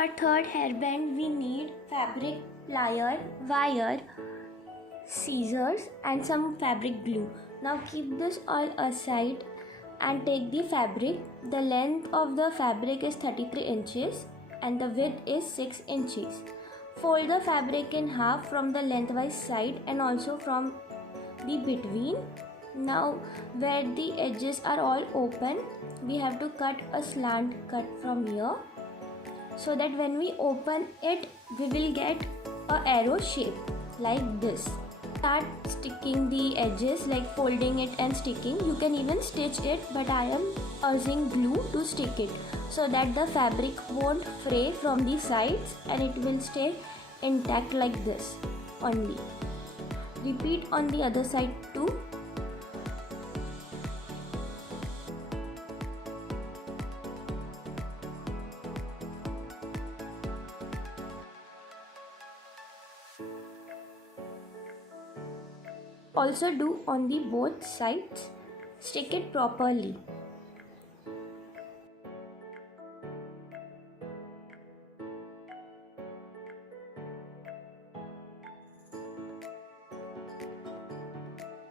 For third hairband we need fabric, plier, wire, scissors and some fabric glue. Now keep this all aside and take the fabric. The length of the fabric is 33 inches and the width is 6 inches. Fold the fabric in half from the lengthwise side and also from the between. Now where the edges are all open, we have to cut a slant cut from here, so that when we open it we will get a arrow shape like this. Start sticking the edges, like folding it and sticking. You can even stitch it, but I am using glue to stick it so that the fabric won't fray from the sides and it will stay intact like this only. Repeat on the other side too. Also do on the both sides. Stick it properly.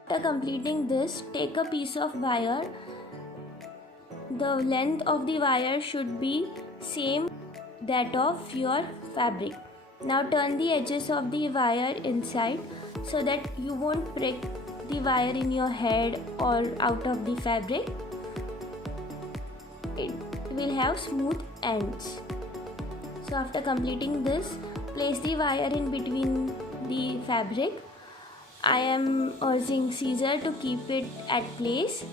After completing this, take a piece of wire. The length of the wire should be same that of your fabric. Now turn the edges of the wire inside so that you won't prick the wire in your head or out of the fabric. It will have smooth ends. So after completing this, place the wire in between the fabric. I am using scissors to keep it at place.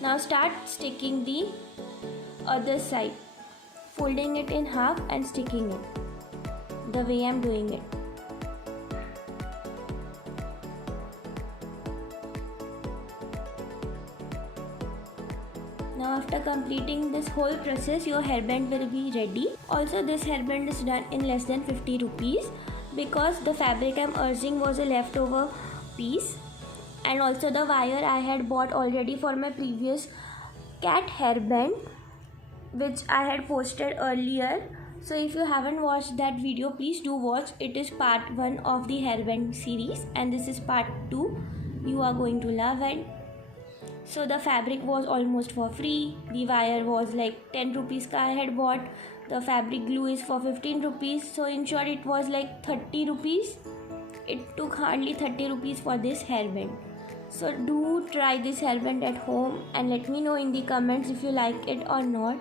Now start sticking the other side, folding it in half and sticking it the way I am doing it. Now after completing this whole process, your hairband will be ready. Also this hairband is done in less than 50 rupees because the fabric I am using was a leftover piece, and also the wire I had bought already for my previous cat hairband which I had posted earlier. So if you haven't watched that video, please do watch. It is part 1 of the hairband series and this is part 2. You are going to love it. So the fabric was almost for free. The wire was like 10 rupees I had bought. The fabric glue is for 15 rupees. So in short it was like 30 rupees. It took hardly 30 rupees for this hairband. So do try this hairband at home and let me know in the comments if you like it or not.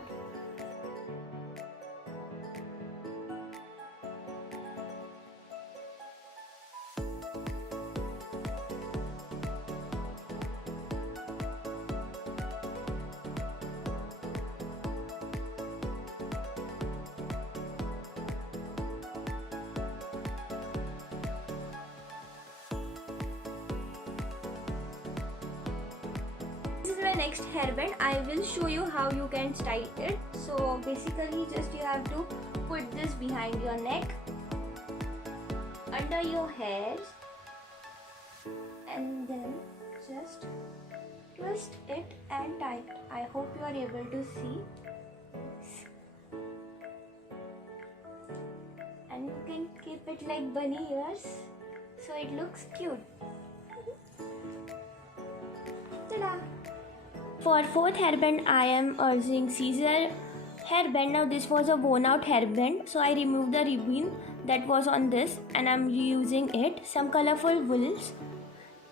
This is my next hairband. I will show you how you can style it. So basically just you have to put this behind your neck, under your hairs, and then just twist it and tie it. I hope you are able to see. And you can keep it like bunny ears so it looks cute. Ta-da! For fourth hairband, I am using scissor hairband. Now this was a worn out hairband, so I removed the ribbon that was on this and I am reusing it. Some colorful wools,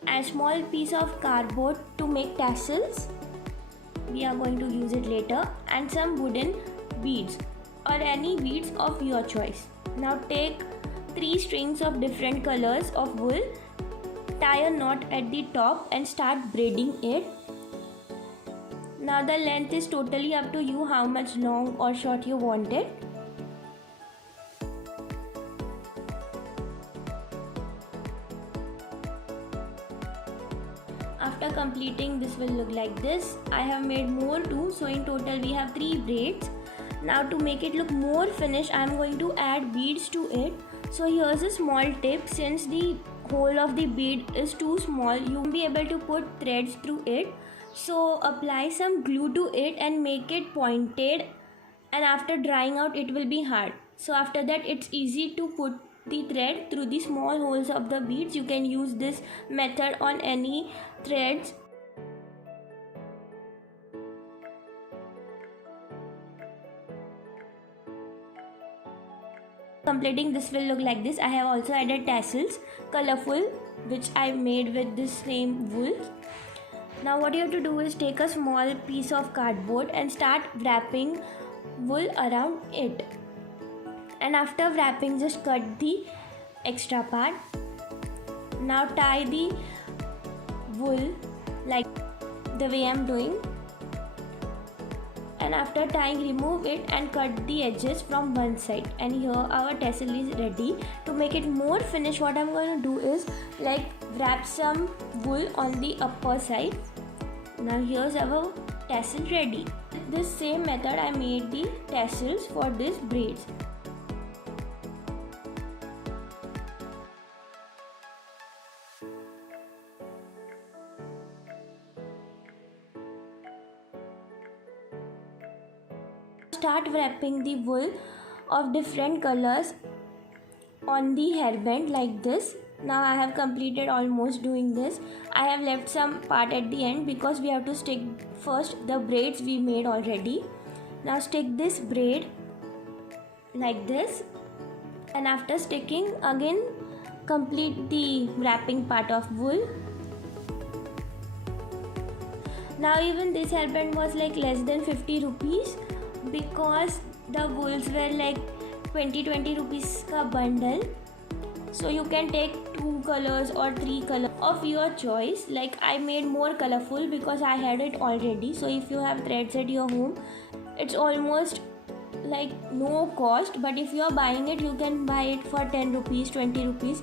a small piece of cardboard to make tassels. We are going to use it later, and some wooden beads or any beads of your choice. Now take 3 strings of different colors of wool, tie a knot at the top and start braiding it. Now the length is totally up to you how much long or short you want it. After completing, this will look like this. I have made more too, so in total we have 3 braids. Now to make it look more finished, I am going to add beads to it. So here's a small tip. Since the hole of the bead is too small, you won't be able to put threads through it. So apply some glue to it and make it pointed, and after drying out it will be hard. So after that, it's easy to put the thread through the small holes of the beads. You can use this method on any threads. Completing this will look like this. I have also added tassels, colorful, which I made with this same wool. Now what you have to do is take a small piece of cardboard and start wrapping wool around it. And after wrapping, just cut the extra part. Now tie the wool like the way I'm doing. And after tying, remove it and cut the edges from one side. And here our tassel is ready. To make it more finished, what I'm going to do is like wrap some wool on the upper side. Now here's our tassel ready. With this same method, I made the tassels for these braids. Start wrapping the wool of different colors on the hairband like this. Now I have completed almost doing this. I have left some part at the end because we have to stick first the braids we made already. Now stick this braid like this, and after sticking, again complete the wrapping part of wool. Now even this hairband was like less than 50 rupees because the wools were like 20 rupees ka bundle. So you can take 2 colors or 3 colors of your choice. Like I made more colorful because I had it already. So if you have threads at your home, it's almost like no cost, but if you are buying it, you can buy it for 10 rupees, 20 rupees.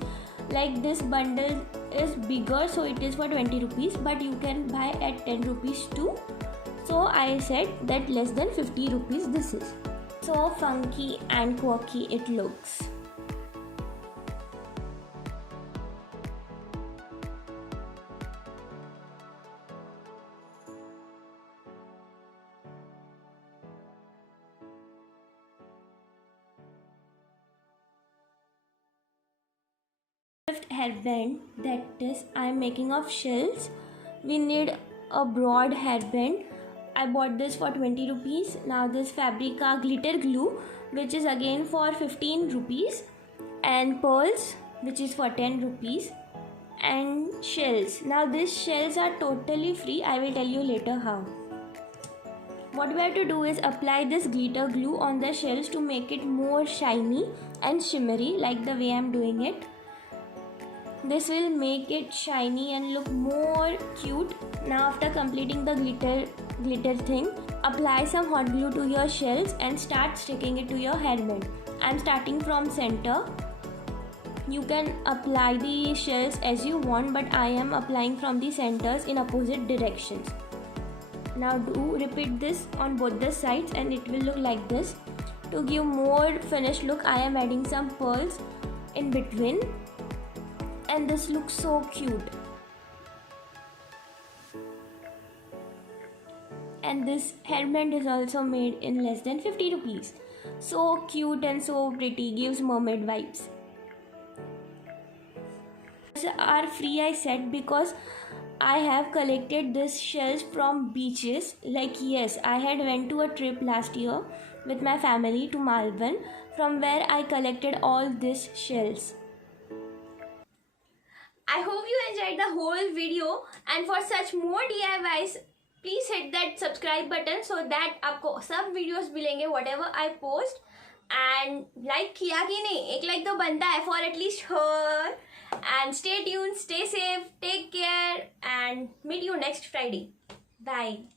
Like this bundle is bigger, so it is for 20 rupees, but you can buy at 10 rupees too. So I said that less than 50 rupees this is. So funky and quirky it looks. Hairband, that is I am making of shells. We need a broad hairband. I bought this for 20 rupees. Now this Fabrica glitter glue, which is again for 15 rupees, and pearls, which is for 10 rupees, and shells. Now these shells are totally free. I will tell you later how. What we have to do is apply this glitter glue on the shells to make it more shiny and shimmery, like the way I am doing it. This will make it shiny and look more cute. Now after completing the glitter thing, apply some hot glue to your shells and start sticking it to your hairband. I am starting from center. You can apply the shells as you want, but I am applying from the centers in opposite directions. Now do repeat this on both the sides and it will look like this. To give more finished look, I am adding some pearls in between. And this looks so cute. And this hairband is also made in less than 50 rupees. So cute and so pretty, gives mermaid vibes. These are free, I said, because I have collected these shells from beaches. Like yes, I had went to a trip last year with my family to Malvan, from where I collected all these shells. I hope you enjoyed the whole video, and for such more DIYs, please hit that subscribe button so that आपको सब videos मिलेंगे whatever I post. And like किया कि नहीं, एक like तो बनता है for at least her. And stay tuned, stay safe, take care, and meet you next Friday. Bye.